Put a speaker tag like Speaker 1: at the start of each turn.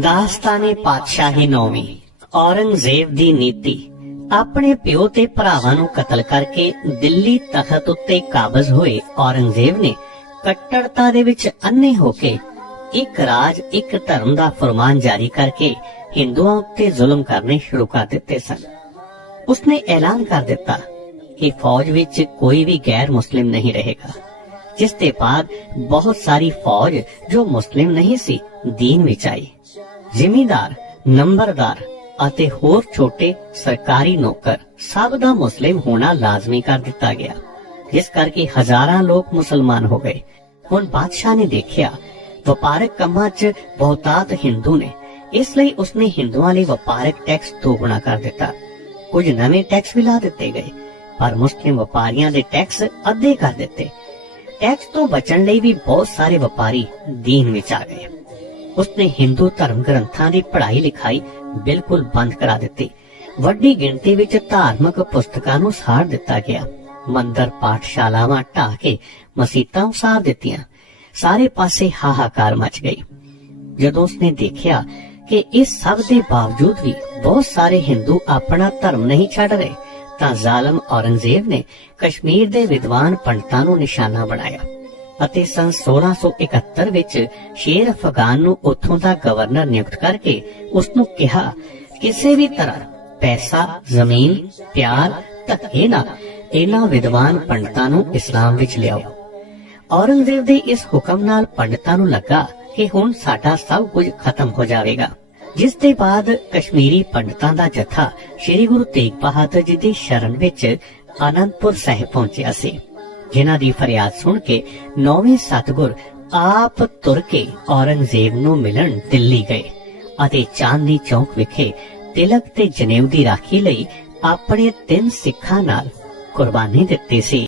Speaker 1: ਦਾਸਤਾਨੇ ਪਾਤਸ਼ਾਹੀ ਨੌਵੀਂ ਔਰੰਗਜ਼ੇਬ ਦੀ ਨੀਤੀ ਆਪਣੇ ਪਿਓ ਤੇ ਭਰਾਵਾਂ ਨੂੰ ਕਤਲ ਕਰਕੇ ਦਿੱਲੀ ਤਖਤ ਉੱਤੇ ਕਾਬਜ਼ ਹੋਏ ਔਰੰਗਜ਼ੇਬ ਨੇ ਕੱਟੜਤਾ ਦੇ ਵਿੱਚ ਅੰਨੇ ਹੋ ਕੇ ਇੱਕ ਰਾਜ ਇੱਕ ਧਰਮ ਦਾ ਫਰਮਾਨ ਜਾਰੀ ਕਰਕੇ ਹਿੰਦੂਆਂ ਉੱਤੇ ਜ਼ੁਲਮ ਕਰਨੇ ਸ਼ੁਰੂ ਕਰ ਦਿੱਤੇ ਸਨ ਉਸਨੇ ਐਲਾਨ ਕਰ ਦਿੱਤਾ ਕਿ ਫੌਜ ਵਿੱਚ ਕੋਈ ਵੀ ਗੈਰ ਮੁਸਲਿਮ ਨਹੀਂ ਰਹੇਗਾ ਜਿਸ ਦੇ ਬਾਅਦ ਬਹੁਤ ਸਾਰੀ ਫੌਜ ਜੋ ਮੁਸਲਿਮ ਨਹੀਂ ਸੀ ਦੀਨ ਵਿੱਚ ਆਈ ਜ਼ਿਮੀਂਦਾਰ ਨੰਬਰਦਾਰ ਅਤੇ ਹੋਰ ਛੋਟੇ ਸਰਕਾਰੀ ਨੌਕਰ ਸਭ ਦਾ ਮੁਸਲਿਮ ਹੋਣਾ ਲਾਜ਼ਮੀ ਕਰ ਦਿੱਤਾ ਗਿਆ ਜਿਸ ਕਰਕੇ ਹਜ਼ਾਰਾਂ ਲੋਕ ਮੁਸਲਮਾਨ ਹੋ ਗਏ ਹੁਣ ਬਾਦਸ਼ਾਹ ਨੇ ਦੇਖਿਆ ਵਪਾਰਕ ਕੰਮਾਂ 'ਚ ਬਹੁਤਾਤ ਹਿੰਦੂ ਨੇ ਇਸ ਲਈ ਉਸਨੇ ਹਿੰਦੂਆਂ ਲਈ ਵਪਾਰਕ ਟੈਕਸ ਦੋਗੁਣਾ ਕਰ ਦਿੱਤਾ ਕੁਝ ਨਵੇਂ ਟੈਕਸ ਵੀ ਲਾ ਦਿੱਤੇ ਗਏ ਪਰ ਮੁਸਲਿਮ ਵਪਾਰੀਆਂ ਦੇ ਟੈਕਸ ਅੱਧੇ ਕਰ ਦਿੱਤੇ। ਟੈਕਸ ਤੋਂ ਬਚਣ ਲਈ ਵੀ ਬਹੁਤ ਸਾਰੇ ਵਪਾਰੀ ਦੀਨ ਵਿੱਚ ਆ ਗਏ। ਉਸਨੇ ਹਿੰਦੂ ਧਰਮ ਗ੍ਰੰਥਾਂ ਦੀ ਪੜ੍ਹਾਈ ਲਿਖਾਈ ਬਿਲਕੁਲ ਬੰਦ ਕਰਾ ਦਿੱਤੀ। ਵੱਡੀ ਗਿਣਤੀ ਵਿੱਚ ਧਾਰਮਿਕ ਪੁਸਤਕਾਂ ਨੂੰ ਸਾੜ ਦਿੱਤਾ ਗਿਆ। ਮੰਦਰ, ਪਾਠਸ਼ਾਲਾਵਾਂ ਢਾਹ ਕੇ ਮਸੀਤਾਂ ਉਸਾਰ ਦਿੱਤੀਆਂ। ਸਾਰੇ ਪਾਸੇ ਹਾਹਾਕਾਰ ਮਚ ਗਈ। ਜਦੋਂ ਉਸਨੇ ਦੇਖਿਆ ਕਿ ਇਸ ਸਭ ਦੇ ਬਾਵਜੂਦ ਵੀ ਬਹੁਤ ਸਾਰੇ ਹਿੰਦੂ ਆਪਣਾ ਧਰਮ ਨਹੀਂ ਛੱਡ ਰਹੇ ਤਾਂ ਜ਼ਾਲਮ ਔਰੰਗਜ਼ੇਬ ਨੇ ਕਸ਼ਮੀਰ ਦੇ ਵਿਦਵਾਨ ਪੰਡਤਾਂ ਨੂੰ ਨਿਸ਼ਾਨਾ ਬਣਾਇਆ ਅਤੇ ਸਨ 1671 ਵਿੱਚ ਸ਼ੇਰ ਅਫਗਾਨ ਨੂੰ ਉੱਥੋਂ ਦਾ ਗਵਰਨਰ ਨਿਯੁਕਤ ਕਰਕੇ ਉਸ ਨੂੰ ਕਿਹਾ, ਕਿਸੇ ਵੀ ਤਰ੍ਹਾਂ ਪੈਸਾ, ਜ਼ਮੀਨ, ਪਿਆਰ, ਧੱਕੇ ਨਾਲ ਇਹਨਾਂ ਵਿਦਵਾਨ ਪੰਡਤਾਂ ਨੂੰ ਇਸਲਾਮ ਵਿੱਚ ਲਿਆਓ। ਔਰੰਗਜ਼ੇਬ ਦੇ ਇਸ ਹੁਕਮ ਨਾਲ ਪੰਡਤਾਂ ਨੂੰ ਲੱਗਾ ਕਿ ਹੁਣ ਸਾਡਾ ਸਭ ਕੁਝ ਖਤਮ ਹੋ ਜਾਵੇਗਾ। ਜਿਸ ਦੇ ਬਾਅਦ ਕਸ਼ਮੀਰੀ ਪੰਡਤਾਂ ਦਾ ਜਥਾ ਸ੍ਰੀ ਗੁਰੂ ਤੇਗ ਬਹਾਦਰ ਜੀ ਦੀ ਸ਼ਰਨ ਵਿੱਚ ਆਨੰਦਪੁਰ ਸਾਹਿਬ ਪਹੁੰਚਿਆ ਸੀ, ਜਿਨ੍ਹਾਂ ਦੀ ਫਰਿਆਦ ਸੁਣ ਕੇ ਨੌਵੇਂ ਸਤਗੁਰ ਆਪ ਤੁਰ ਕੇ ਔਰੰਗਜ਼ੇਬ ਨੂੰ ਮਿਲਣ ਦਿੱਲੀ ਗਏ ਅਤੇ ਚਾਂਦਨੀ ਚੌਕ ਵਿਖੇ ਤਿਲਕ ਤੇ ਜਨੇਊ ਦੀ ਰਾਖੀ ਲਈ ਆਪਣੇ ਤਿੰਨ ਸਿੱਖਾਂ ਨਾਲ ਕੁਰਬਾਨੀ ਦਿੱਤੀ ਸੀ।